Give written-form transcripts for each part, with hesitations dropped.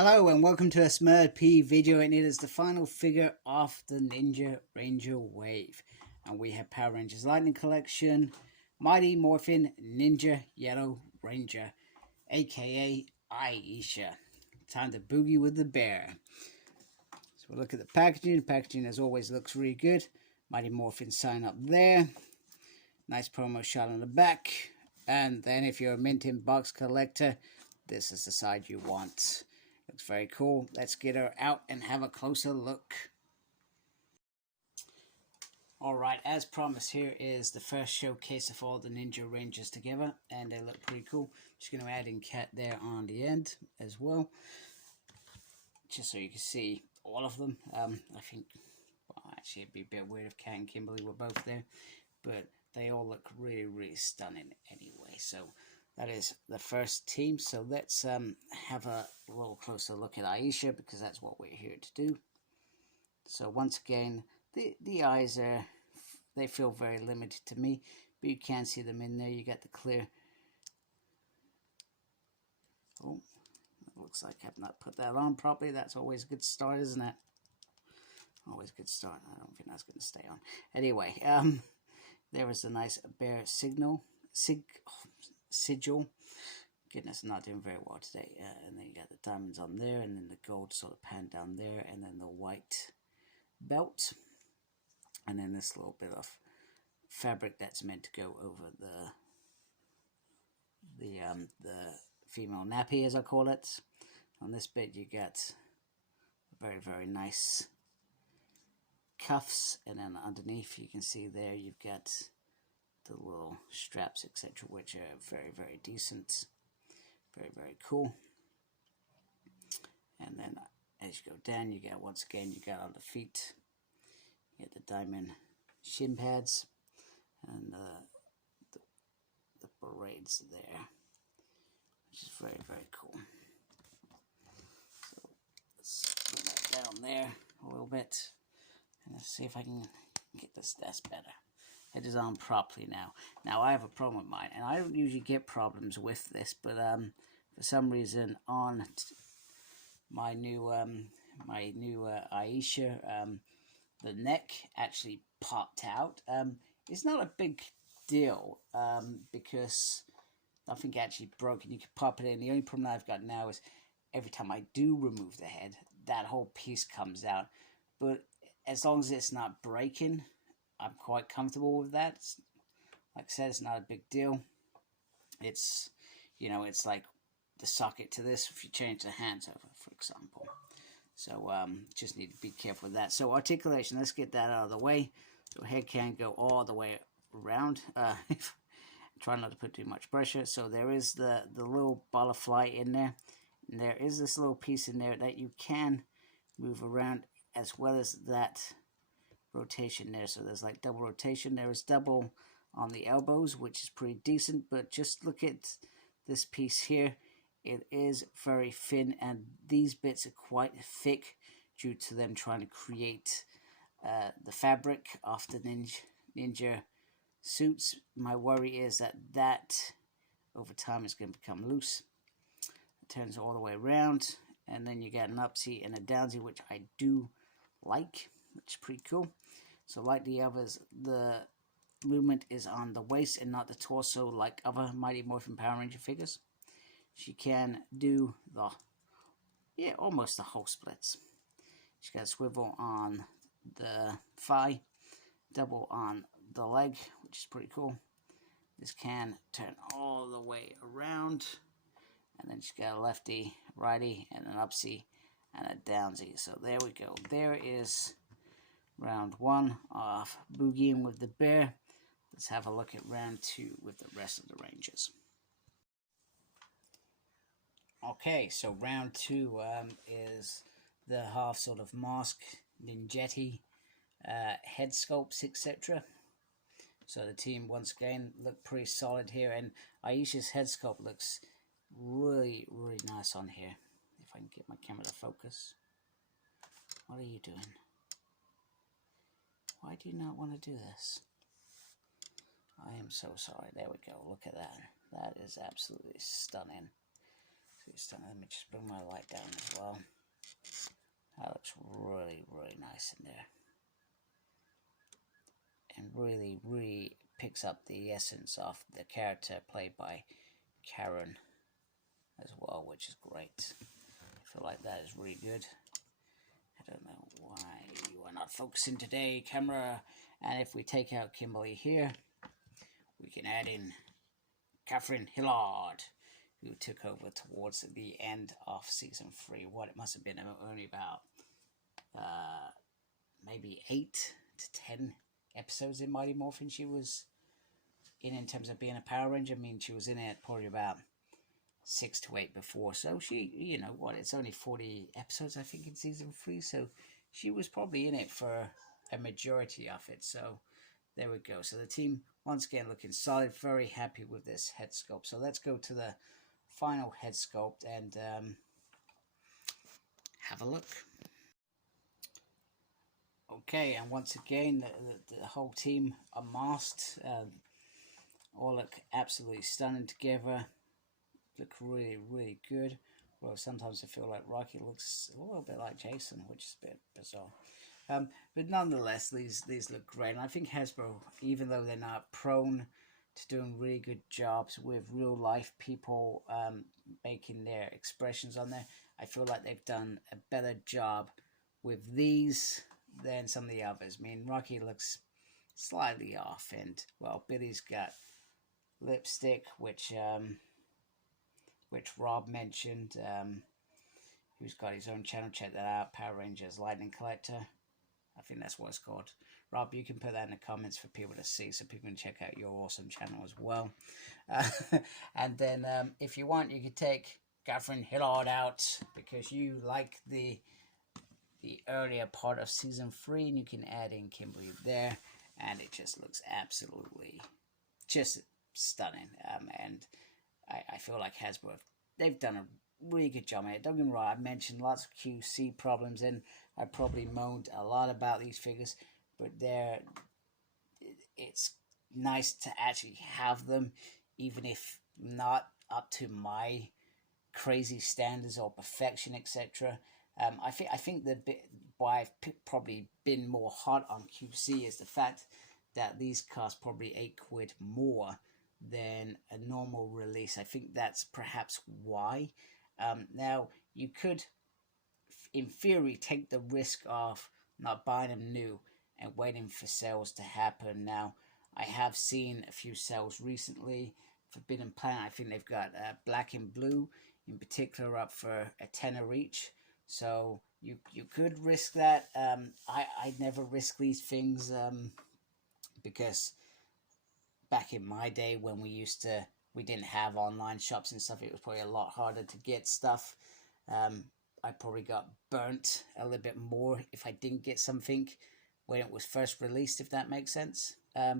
Hello and welcome to a Smurd video, and it is the final figure of the Ninja Ranger wave. And we have Power Rangers Lightning Collection, Mighty Morphin Ninja Yellow Ranger, aka Aisha. Time to boogie with the bear. So we'll look at the packaging. The packaging as always looks really good. Mighty Morphin sign up there. Nice promo shot on the back. And then if you're a mint in box collector, this is the side you want. Looks very cool. Let's get her out and have a closer look. Alright, as promised, here is the first showcase of all the Ninja Rangers together, and they look pretty cool. Just going to add in Cat there on the end as well, just so you can see all of them. I think, well, actually it'd be a bit weird if Cat and Kimberly were both there, but they all look really, really stunning anyway. So that is the first team. So let's have a little closer look at Aisha, because that's what we're here to do. So once again, the eyes they feel very limited to me, but you can see them in there. You got the clear. Oh, it looks like I've not put that on properly. That's always a good start, isn't it? Always a good start. I don't think that's going to stay on. Anyway, there is a nice bear sigil. Goodness, I'm not doing very well today. And then you got the diamonds on there, and then the gold sort of pan down there, and then the white belt, and then this little bit of fabric that's meant to go over the female nappy, as I call it. On this bit you get very, very nice cuffs, and then underneath you can see there you've got the little straps, etc., which are very, very decent, very, very cool. And then as you go down, you get, once again, you got on the feet, you get the diamond shin pads, and the braids there, which is very, very cool. So let's put that down there a little bit, and let's see if I can get this. That's better. It is on properly now. Now I have a problem with mine, and I don't usually get problems with this, but for some reason on my new Aisha, the neck actually popped out. It's not a big deal because nothing actually broken. You can pop it in. The only problem I've got now is every time I do remove the head, that whole piece comes out. But as long as it's not breaking, I'm quite comfortable with that. Like I said, it's not a big deal. It's, you know, it's like the socket to this if you change the hands over, for example. So just need to be careful with that. So articulation, let's get that out of the way. So head can go all the way around. Try not to put too much pressure. So there is the little butterfly in there. And there is this little piece in there that you can move around, as well as that rotation there. So there's like double rotation. There is double on the elbows, which is pretty decent, but just look at this piece here. It is very thin, and these bits are quite thick due to them trying to create the fabric of the ninja suits. My worry is that over time is going to become loose. It turns all the way around, and then you get an upsy and a downsy, which I do like, which is pretty cool. So like the others, the movement is on the waist and not the torso like other Mighty Morphin Power Ranger figures. She can do almost the whole splits. She's got a swivel on the thigh, double on the leg, which is pretty cool. This can turn all the way around, and then she's got a lefty, righty, and an upsy and a downsy. So there we go. There is round one of boogieing with the bear. Let's have a look at round two with the rest of the Rangers. Okay, so round two is the half sort of mask, ninjetti, head sculpts, etc. So the team once again look pretty solid here, and Aisha's head sculpt looks really, really nice on here. If I can get my camera to focus. What are you doing? Why do you not want to do this? I am so sorry. There we go. Look at that. That is absolutely stunning. absolutely stunning. Let me just bring my light down as well. That looks really, really nice in there. And really, really picks up the essence of the character played by Karen as well, which is great. I feel like that is really good. I don't know why you are not focusing today, camera. And if we take out Kimberly here, we can add in Catherine Hillard, who took over towards the end of season 3. What it must have been only about maybe 8 to 10 episodes in Mighty Morphin she was in terms of being a Power Ranger. I mean, she was in it probably about 6 to 8 before. So she, you know what, it's only 40 episodes, I think, in season 3. So she was probably in it for a majority of it. So there we go. So the team, once again, looking solid. Very happy with this head sculpt. So let's go to the final head sculpt and have a look. Okay, and once again, the whole team are masked. All look absolutely stunning together. Look really, really good. Well, sometimes I feel like Rocky looks a little bit like Jason, which is a bit bizarre. But nonetheless, these look great. And I think Hasbro, even though they're not prone to doing really good jobs with real life people making their expressions on there, I feel like they've done a better job with these than some of the others. I mean, Rocky looks slightly off, and well, Billy's got lipstick, which Rob mentioned. Who's got his own channel? Check that out. Power Rangers Lightning Collector. I think that's what it's called. Rob, you can put that in the comments for people to see, so people can check out your awesome channel as well. And then, if you want, you could take Catherine Hillard out because you like the earlier part of season 3, and you can add in Kimberly there, and it just looks absolutely just stunning. And I feel like Hasbro, they've done a really good job. Don't get me wrong, I mentioned lots of QC problems, and I probably moaned a lot about these figures, but it's nice to actually have them, even if not up to my crazy standards or perfection, etc. I think the bit why I've probably been more hot on QC is the fact that these cost probably £8 more than a normal release. I think that's perhaps why. Now, you could, in theory, take the risk of not buying them new and waiting for sales to happen. Now, I have seen a few sales recently. Forbidden Planet, I think they've got black and blue in particular up for a tenner each. So you could risk that. I never risk these things because back in my day when we didn't have online shops and stuff, it was probably a lot harder to get stuff. I probably got burnt a little bit more if I didn't get something when it was first released, if that makes sense. But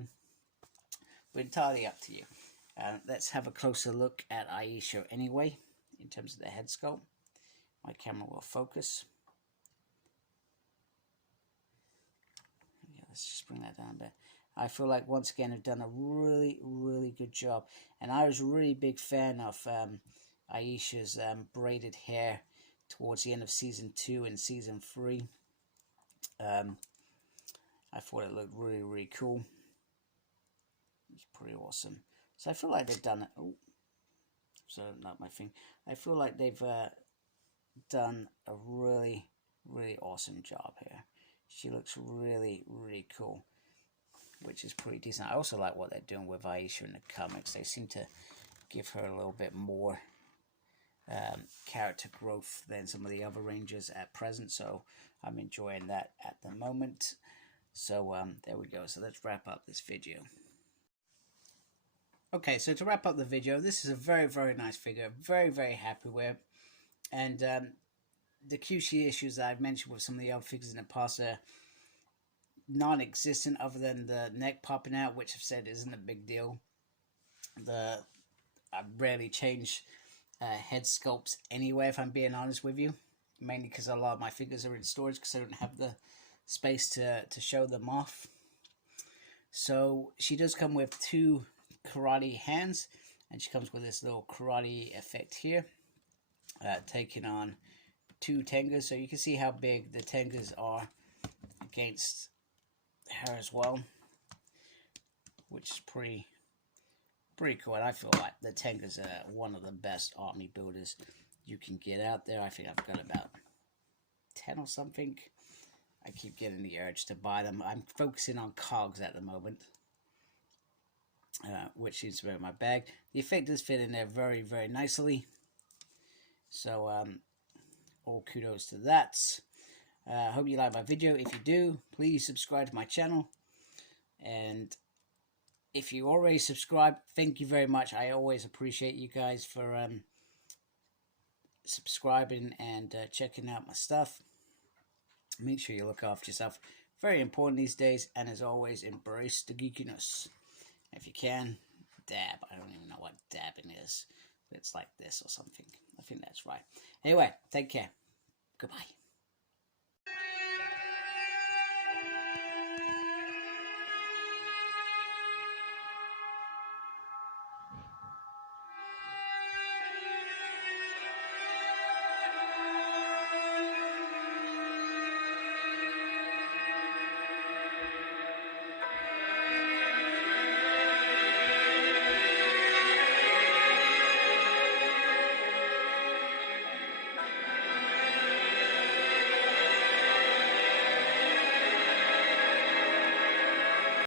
entirely up to you. Let's have a closer look at Aisha anyway, in terms of the head sculpt. My camera will focus. Yeah, let's just bring that down there. I feel like, once again, I've done a really, really good job. And I was a really big fan of Aisha's braided hair towards the end of Season 2 and Season 3. I thought it looked really, really cool. It's pretty awesome. So I feel like they've done it. Oh, so not my thing. I feel like they've done a really, really awesome job here. She looks really, really cool, which is pretty decent. I also like what they're doing with Aisha in the comics. They seem to give her a little bit more character growth than some of the other Rangers at present, so I'm enjoying that at the moment. So there we go. So let's wrap up this video. Okay, so to wrap up the video, this is a very, very nice figure. Very, very happy with. And the QC issues that I've mentioned with some of the other figures in the past are non-existent, other than the neck popping out, which I've said isn't a big deal. I rarely change head sculpts anyway, if I'm being honest with you, mainly because a lot of my figures are in storage because I don't have the space to show them off. So she does come with 2 karate hands, and she comes with this little karate effect here. taking on 2 Tengas. So you can see how big the Tengas are against her as well, which is pretty cool. And I feel like the Tengas are one of the best army builders you can get out there. I think I've got about 10 or something. I keep getting the urge to buy them. I'm focusing on cogs at the moment, which is in my bag. The effectors fit in there very, very nicely. So all kudos to that. Hope you like my video. If you do, please subscribe to my channel. And if you already subscribed, thank you very much. I always appreciate you guys for subscribing and checking out my stuff. Make sure you look after yourself. Very important these days. And as always, embrace the geekiness. If you can, dab. I don't even know what dabbing is. It's like this or something. I think that's right. Anyway, take care. Goodbye.